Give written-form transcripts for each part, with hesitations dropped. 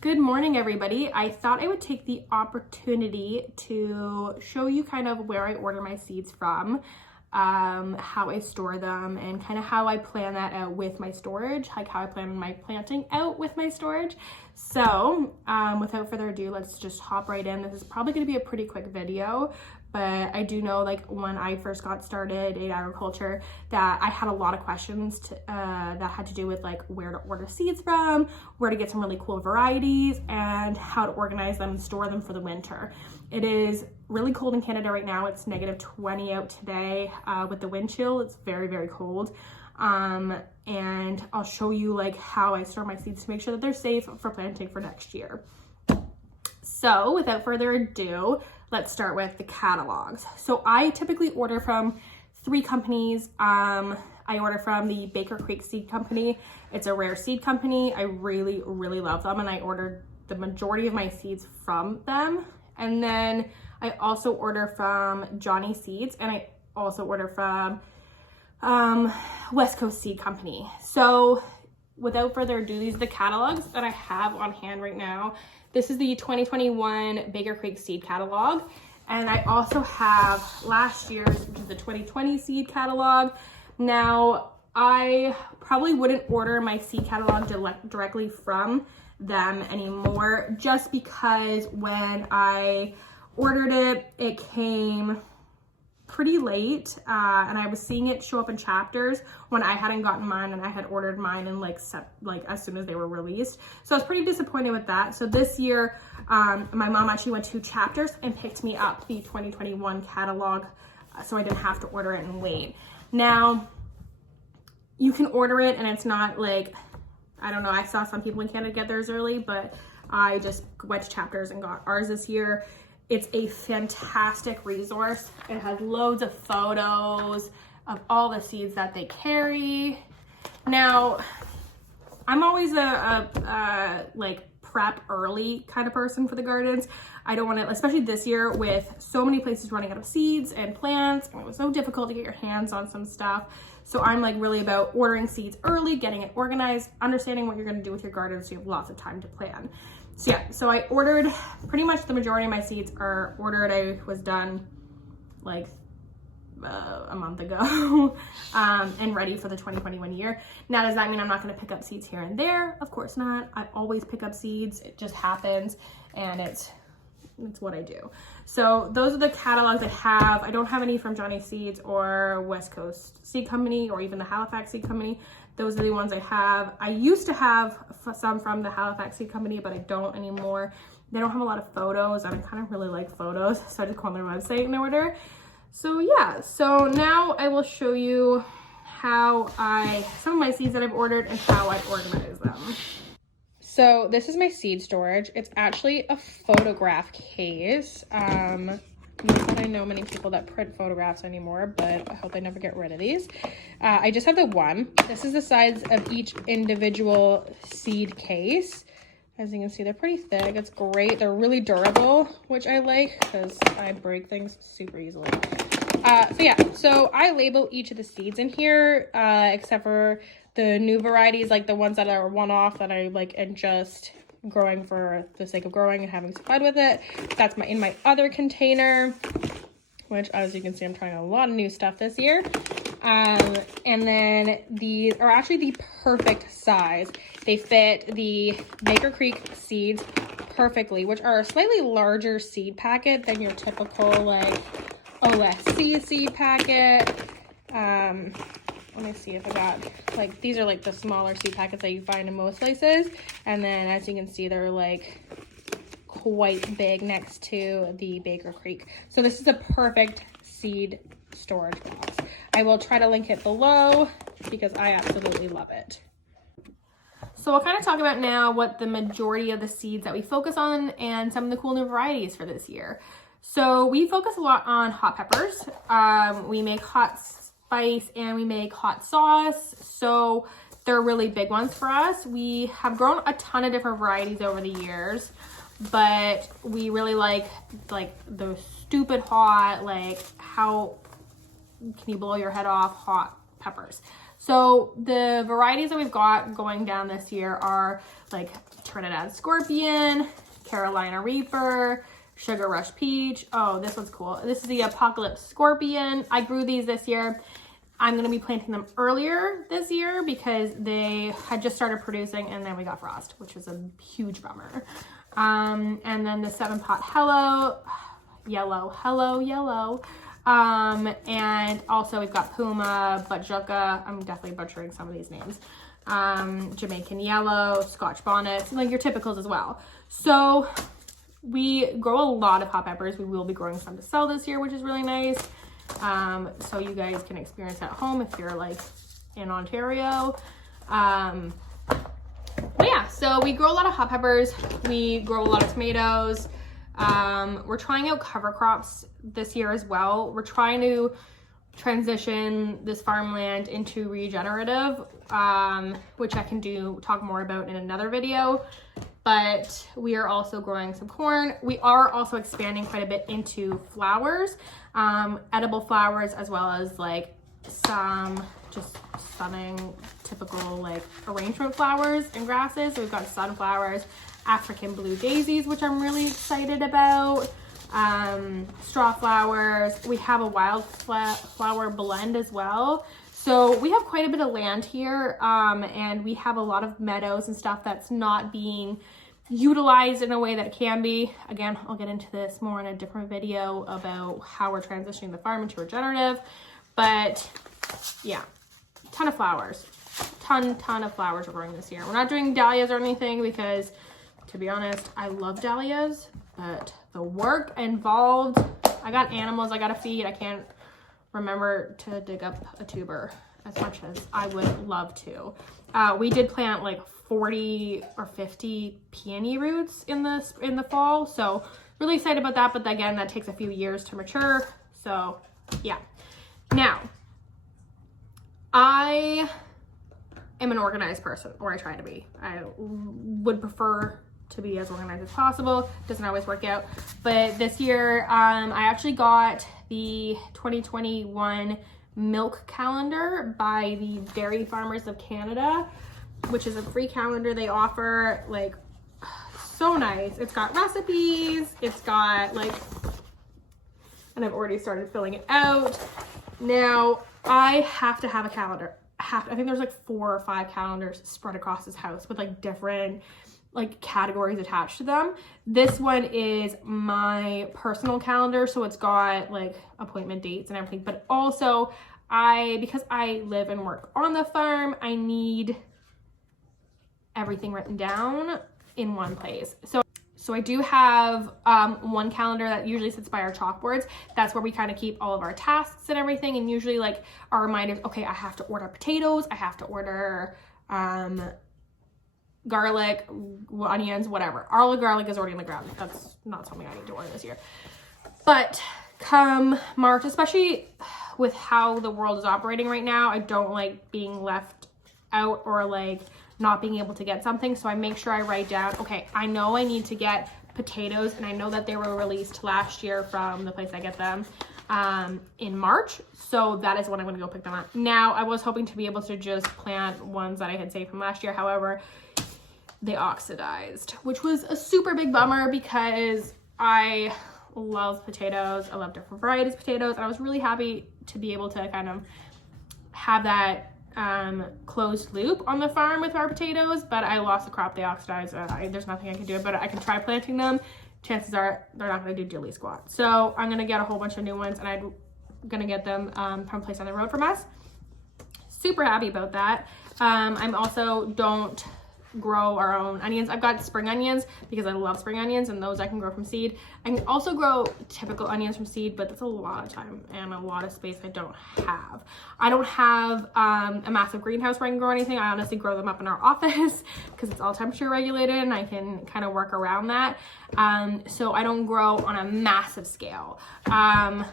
Good morning, everybody. I thought I would take the opportunity to show you kind of where I order my seeds from, how I store them, and kind of how I plan that out with my storage, like how I plan my planting out with my storage. So without further ado, let's just hop right in. This is probably going to be a pretty quick video, but I do know, like, when I first got started in agriculture, that I had a lot of questions that had to do with like where to order seeds from, where to get some really cool varieties, and how to organize them and store them for the winter. It is really cold in Canada right now. It's -20 out today with the wind chill. It's very, very cold. And I'll show you like how I store my seeds to make sure that they're safe for planting for next year. So without further ado, let's start with the catalogs. So I typically order from 3 companies. I order from the Baker Creek Seed Company. It's a rare seed company. I really, really love them, and I ordered the majority of my seeds from them. And then I also order from Johnny Seeds, and I also order from West Coast Seed Company. So without further ado, these are the catalogs that I have on hand right now. This is the 2021 Baker Creek Seed Catalog. And I also have last year's, which is the 2020 seed catalog. Now, I probably wouldn't order my seed catalog directly from them anymore, just because when I ordered it, it came pretty late, and I was seeing it show up in chapters when I hadn't gotten mine, and I had ordered mine in like as soon as they were released. So I was pretty disappointed with that. So this year, my mom actually went to Chapters and picked me up the 2021 catalog, so I didn't have to order it and wait. Now, you can order it, and it's not like, I don't know, I saw some people in Canada get theirs early, but I just went to Chapters and got ours this year. It's a fantastic resource. It has loads of photos of all the seeds that they carry. Now, I'm always a like prep early kind of person for the gardens. I don't want to, especially this year with so many places running out of seeds and plants, and it was so difficult to get your hands on some stuff. So I'm like really about ordering seeds early, getting it organized, understanding what you're going to do with your garden so you have lots of time to plan. So yeah, so I ordered pretty much the majority of my seeds are ordered. I was done like a month ago and ready for the 2021 year. Now, does that mean I'm not going to pick up seeds here and there? Of course not. I always pick up seeds. It just happens, and it's what I do. So those are the catalogs I have. I don't have any from Johnny Seeds or West Coast Seed Company or even the Halifax Seed Company. Those are the ones I have. I used to have some from the Halifax Seed Company, but I don't anymore. They don't have a lot of photos, and I kind of really like photos, so I just go on their website and order. So yeah, so now I will show you how some of my seeds that I've ordered and how I organize them. So this is my seed storage. It's actually a photograph case. Not that I know many people that print photographs anymore, but I hope I never get rid of these. I just have the one. This is the size of each individual seed case. As you can see, they're pretty thick. It's great. They're really durable, which I like because I break things super easily. So yeah, so I label each of the seeds in here, except for the new varieties, like the ones that are one-off that I like and just growing for the sake of growing and having some fun with it. That's in my other container, which, as you can see, I'm trying a lot of new stuff this year. And then these are actually the perfect size. They fit the Baker Creek seeds perfectly, which are a slightly larger seed packet than your typical like OSC seed packet. Let me see if I got, like, these are like the smaller seed packets that you find in most places. And then as you can see, they're like quite big next to the Baker Creek. So this is a perfect seed storage box. I will try to link it below because I absolutely love it. So we'll kind of talk about now what the majority of the seeds that we focus on and some of the cool new varieties for this year. So we focus a lot on hot peppers. We make hot spice and we make hot sauce, so they're really big ones for us. We have grown a ton of different varieties over the years, but we really like the stupid hot, like how can you blow your head off hot peppers. So the varieties that we've got going down this year are like Trinidad Scorpion, Carolina Reaper, Sugar Rush Peach. Oh, this one's cool. This is the Apocalypse Scorpion. I grew these this year. I'm going to be planting them earlier this year because they had just started producing and then we got frost, which was a huge bummer. And then the 7-pot Yellow. And also we've got Puma, Bajuka. I'm definitely butchering some of these names. Jamaican Yellow, Scotch Bonnets, like your typicals as well. So we grow a lot of hot peppers. We will be growing some to sell this year, which is really nice. So you guys can experience at home if you're like in Ontario. But yeah, so we grow a lot of hot peppers. We grow a lot of tomatoes. We're trying out cover crops this year as well. We're trying to transition this farmland into regenerative, which I can talk more about in another video. But we are also growing some corn. We are also expanding quite a bit into flowers, edible flowers, as well as like some just stunning typical like arrangement flowers and grasses. So we've got sunflowers, African blue daisies, which I'm really excited about, straw flowers. We have a wildflower blend as well. So we have quite a bit of land here, and we have a lot of meadows and stuff that's not being utilized in a way that it can be. Again, I'll get into this more in a different video about how we're transitioning the farm into regenerative. But yeah, ton of flowers. Ton of flowers we're growing this year. We're not doing dahlias or anything because, to be honest, I love dahlias, but the work involved, I got animals I gotta feed. I can't remember to dig up a tuber as much as I would love to. We did plant like 40 or 50 peony roots in the fall, so really excited about that. But again, that takes a few years to mature. So yeah. Now, I am an organized person, or I try to be. I would prefer to be as organized as possible. Doesn't always work out, but this year I actually got the 2021 milk calendar by the Dairy Farmers of Canada, which is a free calendar they offer. Like, so nice. It's got recipes, it's got like, and I've already started filling it out. Now I have to have a calendar. I think there's like 4 or 5 calendars spread across this house with like different like categories attached to them. This one is my personal calendar, so it's got like appointment dates and everything, but also because I live and work on the farm, I need everything written down in one place. So I do have one calendar that usually sits by our chalkboards. That's where we kind of keep all of our tasks and everything, and usually like our reminders, okay, I have to order potatoes, I have to order garlic, onions, whatever. All the garlic is already in the ground. That's not something I need to order this year. But come March, especially with how the world is operating right now, I don't like being left out or like not being able to get something. So I make sure I write down, okay, I know I need to get potatoes, and I know that they were released last year from the place I get them in March. So that is when I'm going to go pick them up. Now, I was hoping to be able to just plant ones that I had saved from last year. However, they oxidized, which was a super big bummer because I love potatoes. I love different varieties of potatoes, and I was really happy to be able to kind of have that closed loop on the farm with our potatoes, but I lost the crop. They oxidized. There's nothing I can do about it. I can try planting them. Chances are they're not going to do diddly squat. So I'm going to get a whole bunch of new ones, and I'm going to get them from a place on the road from us. Super happy about that. I'm also don't grow our own onions. I've got spring onions because I love spring onions, and those I can grow from seed. I can also grow typical onions from seed, but that's a lot of time and a lot of space I don't have. I don't have a massive greenhouse where I can grow anything. I honestly grow them up in our office because it's all temperature regulated, and I can kind of work around that. So I don't grow on a massive scale. I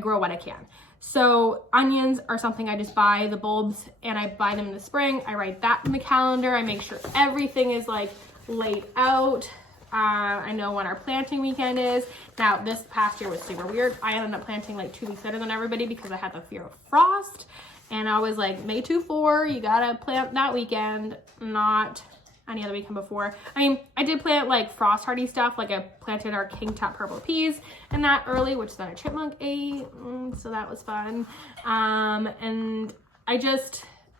grow what I can. So onions are something I just buy the bulbs, and I buy them in the spring. I write that in the calendar. I make sure everything is like laid out. I know when our planting weekend is. Now, this past year was super weird. I ended up planting like 2 weeks later than everybody because I had the fear of frost. And I was like, May 2-4, you gotta plant that weekend, not any other weekend before. I mean, I did plant like frost hardy stuff, like I planted our king top purple peas and that early, which then a chipmunk ate, so that was fun. And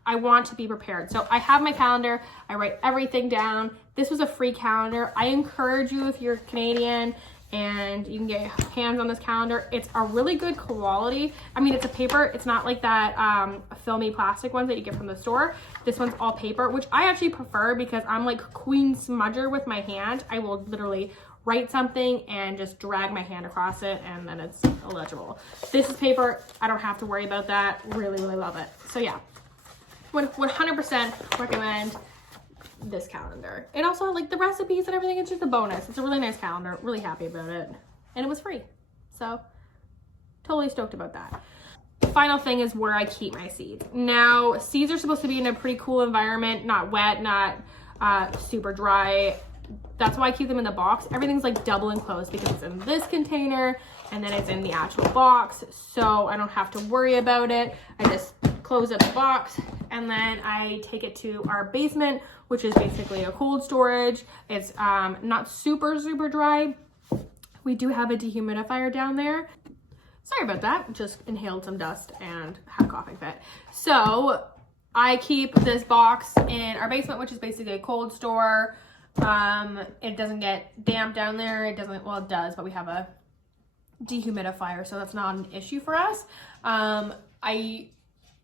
I want to be prepared. So I have my calendar, I write everything down. This was a free calendar. I encourage you, if you're Canadian and you can get your hands on this calendar, it's a really good quality. I mean, it's a paper, it's not like that filmy plastic ones that you get from the store. This one's all paper, which I actually prefer because I'm like queen smudger with my hand. I will literally write something and just drag my hand across it and then it's illegible. This is paper, I don't have to worry about that. Really, really love it. So yeah, would 100% recommend this calendar. It also had like the recipes and everything. It's just a bonus. It's a really nice calendar. Really happy about it. And it was free. So totally stoked about that. Final thing is where I keep my seeds. Now, seeds are supposed to be in a pretty cool environment, not wet, not super dry. That's why I keep them in the box. Everything's like double enclosed because it's in this container and then it's in the actual box. So I don't have to worry about it. I just close up the box and then I take it to our basement, which is basically a cold storage. It's not super dry. We do have a dehumidifier down there. Sorry about that, just inhaled some dust and had a coughing fit. So I keep this box in our basement, which is basically a cold store. It doesn't get damp down there. It doesn't, well, it does, but we have a dehumidifier, so that's not an issue for us.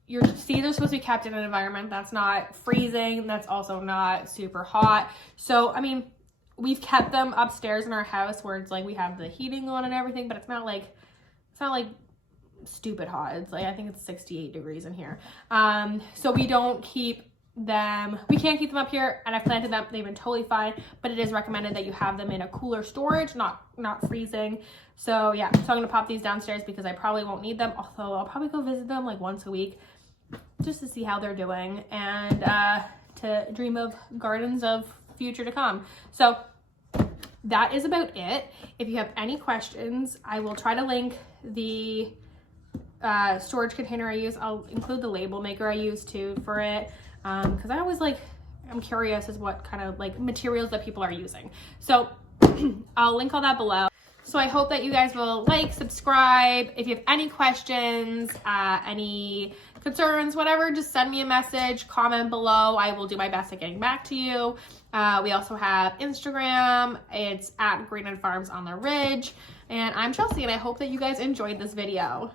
Your seeds are supposed to be kept in an environment that's not freezing, that's also not super hot. So, I mean, we've kept them upstairs in our house where it's like we have the heating on and everything, but it's not like stupid hot. It's like, I think it's 68 degrees in here. So we don't keep them, we can't keep them up here, and I've planted them, they've been totally fine, but it is recommended that you have them in a cooler storage, not freezing. So yeah, so I'm gonna pop these downstairs because I probably won't need them, although I'll probably go visit them like once a week just to see how they're doing and to dream of gardens of future to come. So that is about it. If you have any questions, I will try to link the storage container I use. I'll include the Lable Maker I use too for it, because I always I'm curious as what kind of like materials that people are using. So I'll link all that below. So I hope that you guys will like, subscribe. If you have any questions, any concerns, whatever, just send me a message, comment below. I will do my best at getting back to you. We also have Instagram. It's at Green and Farms on the Ridge. And I'm Chelsea, and I hope that you guys enjoyed this video.